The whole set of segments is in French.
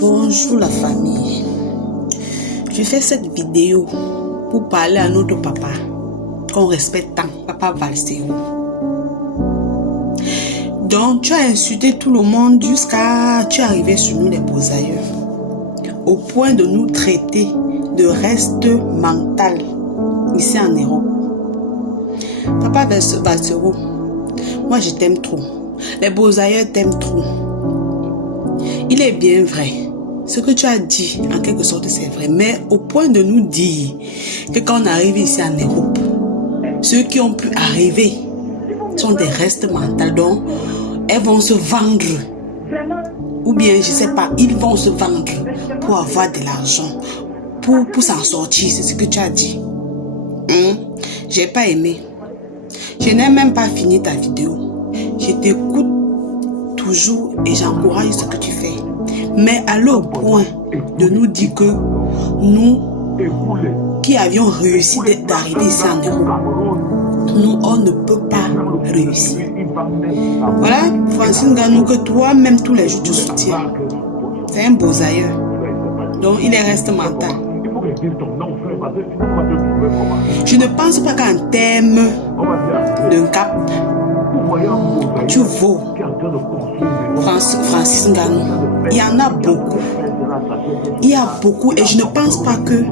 Bonjour la famille. Je fais cette vidéo pour parler à notre papa qu'on respecte tant, papa Valsero. Donc tu as insulté tout le monde jusqu'à tu es arrivé sur nous les Bosailleurs, au point de nous traiter de reste mental ici en Europe. Papa Valsero, moi je t'aime trop. Les Bosailleurs t'aiment trop. Il est bien vrai. Ce que tu as dit, en quelque sorte, c'est vrai. Mais au point de nous dire que quand on arrive ici en Europe, ceux qui ont pu arriver sont des restes mentaux. Donc, elles vont se vendre. Ou bien, je ne sais pas, ils vont se vendre pour avoir de l'argent, pour s'en sortir. C'est ce que tu as dit. J'ai pas aimé. Je n'ai même pas fini ta vidéo. Je t'écoute toujours et j'encourage ce que tu fais. Mais aller au point de nous dire que nous qui avions réussi d'arriver ici en Europe, nous on ne peut pas réussir. Voilà, Francine Nganou, que toi-même tous les jours tu soutiens. C'est un Bosailleur. Donc il est reste mental. Je ne pense pas qu'en termes d'un cap, tu vaux Francis Nganou. Il y en a beaucoup. Il y a beaucoup et je ne pense pas que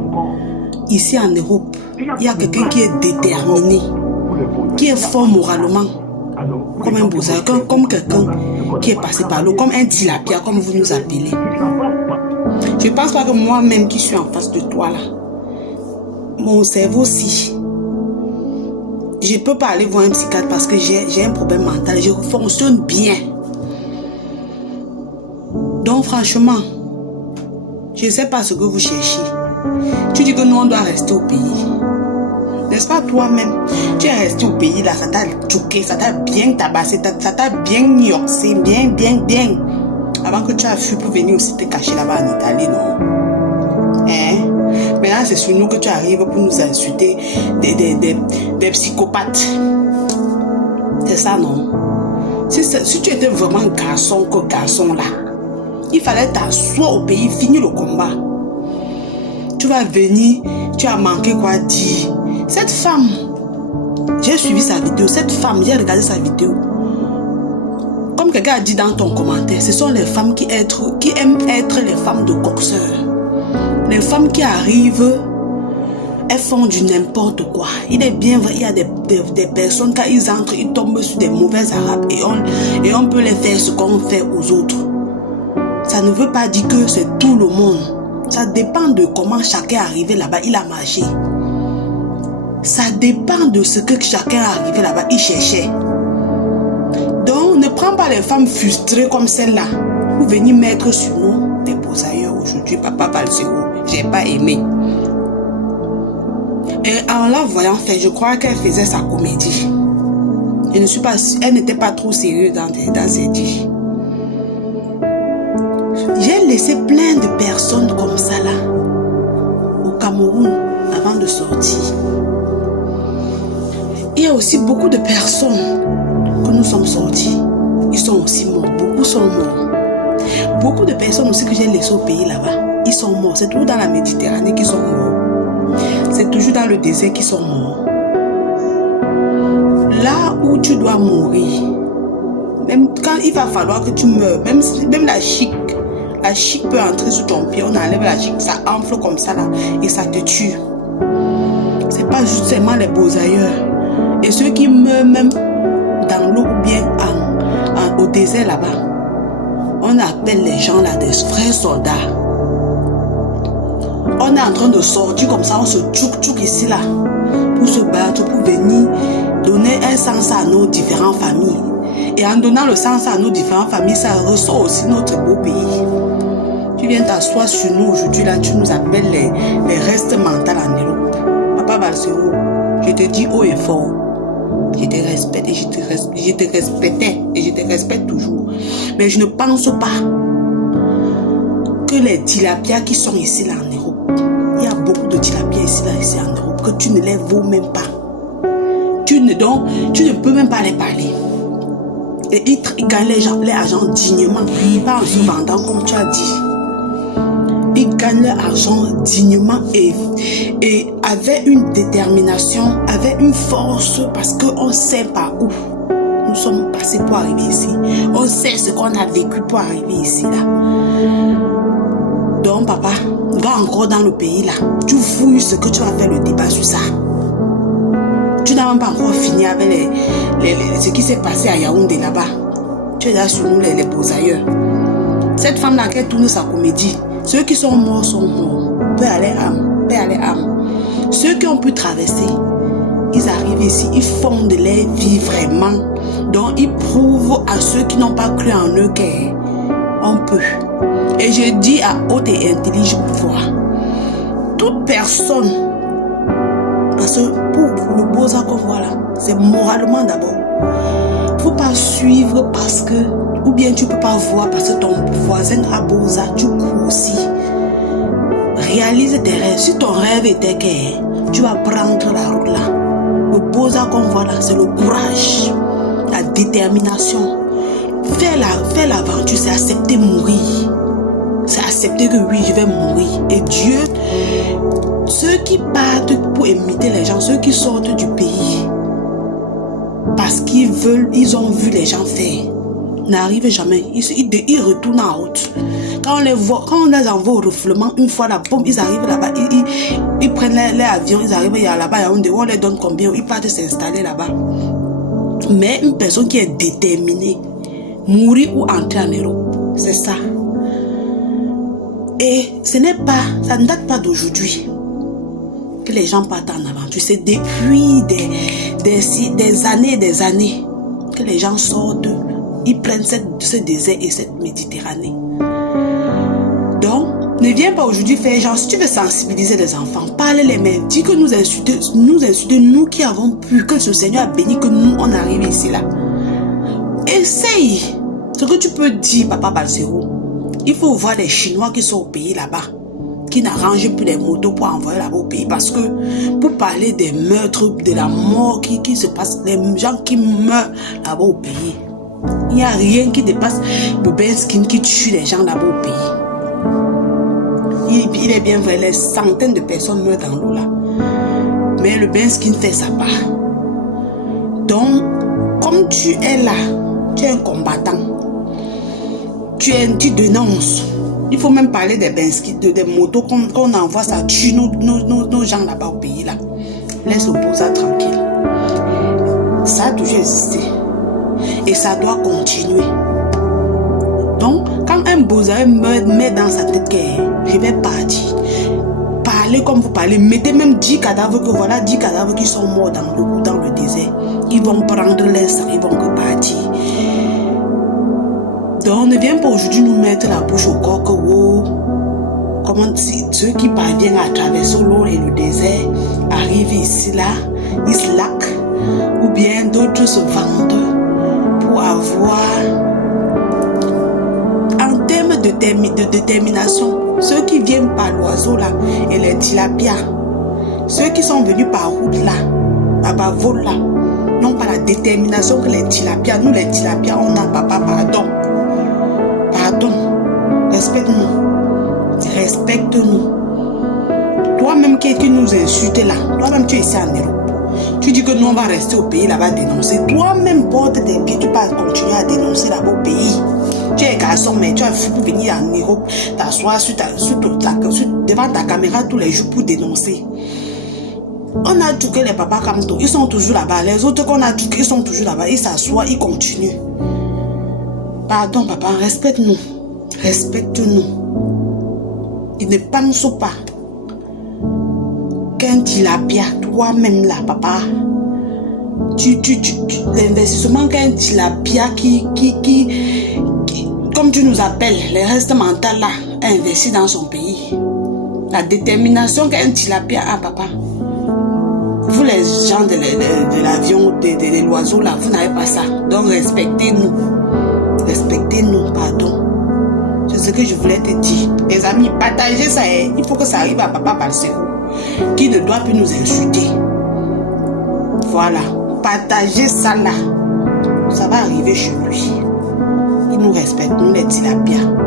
ici en Europe, il y a quelqu'un qui est déterminé, qui est fort moralement, comme un Bosailleur, comme quelqu'un qui est passé par l'eau, comme un tilapia, comme vous nous appelez. Je ne pense pas que moi-même qui suis en face de toi là, mon cerveau aussi, je ne peux pas aller voir un psychiatre parce que j'ai un problème mental. Je fonctionne bien. Donc franchement, je ne sais pas ce que vous cherchez. Tu dis que nous on doit rester au pays. N'est-ce pas toi-même? Tu es resté au pays là, ça t'a choqué, ça t'a bien tabassé, ça t'a bien nioxé, bien. Avant que tu aies fui pour venir aussi te cacher là-bas en Italie, non? Maintenant c'est sur nous que tu arrives pour nous insulter des psychopathes. C'est ça, non? Si tu étais vraiment garçon là, il fallait t'asseoir au pays, finir le combat. Tu vas venir, tu as manqué quoi dire. Cette femme, j'ai suivi sa vidéo, j'ai regardé sa vidéo. Comme quelqu'un a dit dans ton commentaire, ce sont les femmes qui aiment être les femmes de coxeur. Les femmes qui arrivent, elles font du n'importe quoi. Il est bien vrai, il y a des personnes, quand ils entrent, ils tombent sur des mauvais arabes et on peut les faire ce qu'on fait aux autres. Ça ne veut pas dire que c'est tout le monde. Ça dépend de comment chacun est arrivé là-bas, il a marché. Ça dépend de ce que chacun est arrivé là-bas, il cherchait. Donc, ne prends pas les femmes frustrées comme celle-là pour venir mettre sur nous des Bosailleurs aujourd'hui, papa Valsero. J'ai pas aimé. Et en la voyant faire, je crois qu'elle faisait sa comédie. Je ne suis pas, elle n'était pas trop sérieuse dans ses dits. J'ai laissé plein de personnes comme ça là au Cameroun avant de sortir. Il y a aussi beaucoup de personnes que nous sommes sortis. Ils sont aussi morts. Beaucoup sont morts. Beaucoup de personnes aussi que j'ai laissées au pays là-bas, ils sont morts. C'est toujours dans la Méditerranée qu'ils sont morts. C'est toujours dans le désert qu'ils sont morts. Là où tu dois mourir, même quand il va falloir que tu meurs, même la chic peut entrer sous ton pied, on enlève la chic, ça enfle comme ça là, et ça te tue. C'est pas justement les Bosailleurs. Et ceux qui meurent même dans l'eau ou bien au désert là-bas, on appelle les gens là des frères soldats. On est en train de sortir comme ça, on se tchouk ici là, pour se battre, pour venir donner un sens à nos différentes familles. Et en donnant le sens à nos différentes familles, ça ressort aussi notre beau pays. Tu viens t'asseoir sur nous aujourd'hui là, tu nous appelles les restes mentaux en Europe. Papa Valsero, je te dis haut et fort. Je te respecte et je te respectais et je te respecte toujours. Mais je ne pense pas que les tilapias qui sont ici là en Europe, il y a beaucoup de tilapias ici en Europe, que tu ne les vaux même pas. Tu ne peux même pas les parler. Et ils gagnent l'argent dignement, pas en se vendant comme tu as dit. Ils gagnent leur argent dignement et avec une détermination, avec une force, parce qu'on sait par où nous sommes passés pour arriver ici. On sait ce qu'on a vécu pour arriver ici là. Donc papa, va encore dans le pays là. Tu fouilles ce que tu vas faire le débat sur ça. Tu n'as même pas encore fini avec ce qui s'est passé à Yaoundé là-bas. Tu es là sur nous les beaux ailleurs. Cette femme-là qui tourne sa comédie, ceux qui sont morts sont morts. Paix à leur âme, paix à leur âme. Ceux qui ont pu traverser, ils arrivent ici, ils font de leur vie vraiment. Donc ils prouvent à ceux qui n'ont pas cru en eux qu'on peut. Et je dis à haute et intelligible voix, toute personne, parce que pour le Beaux-Arts qu'on voit là, c'est moralement d'abord. Il ne faut pas suivre parce que, ou bien tu ne peux pas voir parce que ton voisin a Beaux-Arts, tu cours aussi. Réalise tes rêves. Si ton rêve était que tu vas prendre la route là. Le Beaux-Arts qu'on voit là, c'est le courage, la détermination. Faire l'aventure, c'est accepter mourir. C'est accepter que oui, je vais mourir. Et Dieu, ceux qui partent pour imiter les gens, ceux qui sortent du pays, parce qu'ils veulent, ils ont vu les gens faire, n'arrivent jamais. Ils retournent en route. Quand on les voit, quand on les envoie au refoulement, une fois la bombe, ils arrivent là-bas, ils prennent leur avion, ils arrivent là-bas, on les donne combien, ils partent s'installer là-bas. Mais une personne qui est déterminée, mourir ou entrer en Europe, c'est ça. Et ce n'est pas, ça ne date pas d'aujourd'hui que les gens partent en aventure. C'est depuis des années et des années que les gens sortent, ils prennent ce désert et cette Méditerranée. Donc, ne viens pas aujourd'hui faire genre, si tu veux sensibiliser les enfants, parle-les mêmes, dis que nous insulter, nous qui avons pu, que ce Seigneur a béni, que nous, on arrive ici là. Essaye ce que tu peux dire, papa Balsero. Il faut voir les Chinois qui sont au pays là-bas, qui n'arrangent plus les motos pour envoyer là-bas au pays. Parce que pour parler des meurtres, de la mort qui se passe, les gens qui meurent là-bas au pays, il n'y a rien qui dépasse le Benskin qui tue les gens là-bas au pays. Il est bien vrai, les centaines de personnes meurent dans l'eau là. Mais le Benskin fait sa part. Donc, comme tu es là, tu es un combattant. Tu dénonces. Il faut même parler des Benskin, des motos qu'on envoie, ça tue nos gens là-bas au pays là. Laisse le Beaux-Arts tranquille. Ça a toujours existé. Et ça doit continuer. Donc, quand un Beaux-Arts met dans sa tête que je vais partir, parlez comme vous parlez, mettez même 10 cadavres, que voilà 10 cadavres qui sont morts dans le désert. Ils vont prendre leur sang, ils vont repartir. Donc, ne viens pas aujourd'hui nous mettre la bouche au corps que comment ceux qui parviennent à traverser l'eau et le désert arrivent ici là, ils se laquent, ou bien d'autres se vendent pour avoir, en termes de détermination, ceux qui viennent par l'oiseau là et les tilapias, ceux qui sont venus par route là, par vol là, n'ont pas la détermination que les tilapias. Nous les tilapias, on a papa, pardon. Respecte-nous. Respecte-nous. Toi-même qui nous insultes là, toi-même tu es ici en Europe. Tu dis que nous on va rester au pays là-bas dénoncer. Toi-même porte tes pieds, tu peux continuer à dénoncer là-bas au pays. Tu es garçon, mais tu as fui pour venir en Europe, t'asseoir devant ta caméra tous les jours pour dénoncer. On a truqué les papas comme toi, ils sont toujours là-bas. Les autres qu'on a truqués, ils sont toujours là-bas. Ils s'assoient, ils continuent. Pardon, papa, respecte-nous. Respecte-nous. Il ne pense pas qu'un tilapia, toi-même là, papa, l'investissement qu'un tilapia qui, comme tu nous appelles, les restes mentaux là, a investi dans son pays. La détermination qu'un tilapia a, papa. Vous les gens de l'avion, de l'oiseau là, vous n'avez pas ça. Donc respectez-nous. Respectez-nous, pardon. C'est ce que je voulais te dire. Les amis, partagez ça. Il faut que ça arrive à papa Balsero, qui ne doit plus nous insulter. Voilà. Partagez ça là. ça va arriver chez lui. Il nous respecte, nous les tilapia.